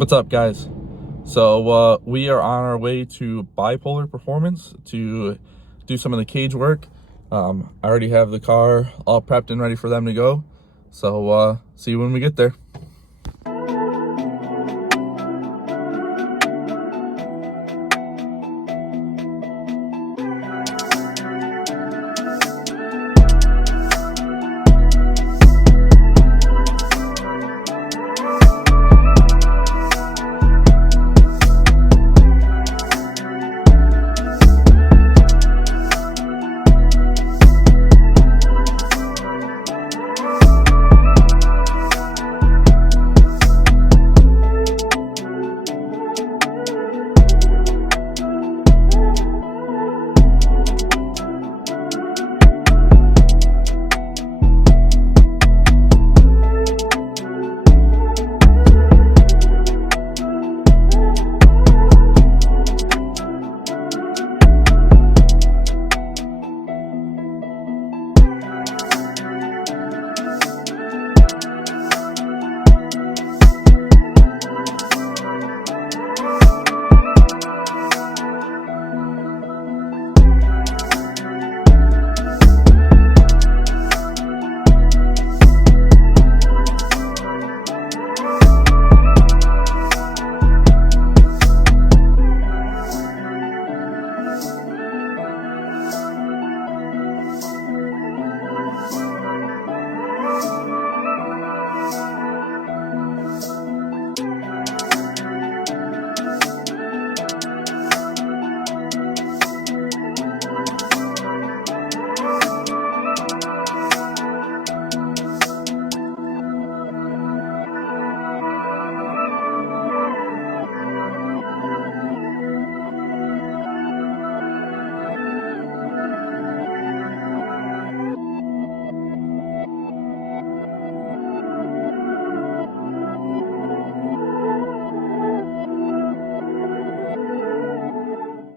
What's up, guys? So we are on our way to Bipolar Performance to do some of the cage work. I already have the car all prepped and ready for them to go. So see you when we get there.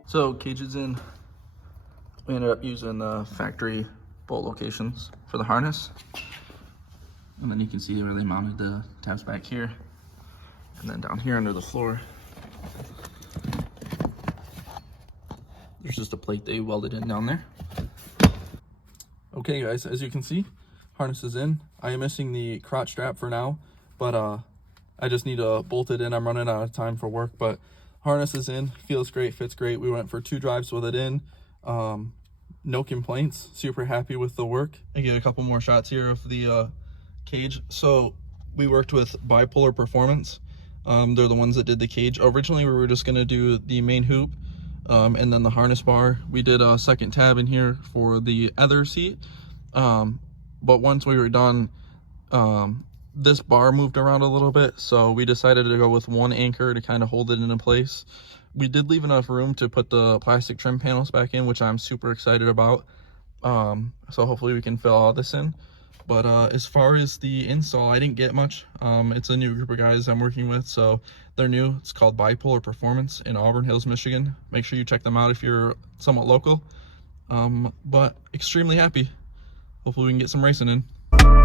So cage is in. We ended up using factory bolt locations for the harness. And then you can see where they mounted the tabs back here. And then down here under the floor, there's just a plate they welded in down there. Okay guys, as you can see, harness is in. I am missing the crotch strap for now, but I just need to bolt it in. I'm running out of time for work, but harness is in, feels great, fits great. We went for 2 drives with it in. No complaints, super happy with the work. I get a couple more shots here of the cage. So we worked with Bipolar Performance. They're the ones that did the cage. Originally, we were just gonna do the main hoop and then the harness bar. We did a second tab in here for the other seat. But once we were done, this bar moved around a little bit, so we decided to go with one anchor to kind of hold it in place. We did leave enough room to put the plastic trim panels back in, which I'm super excited about. So hopefully we can fill all this in. But as far as the install, I didn't get much. It's a new group of guys I'm working with, so they're new. It's called Bipolar Performance in Auburn Hills, Michigan. Make sure you check them out if you're somewhat local. But extremely happy. Hopefully we can get some racing in.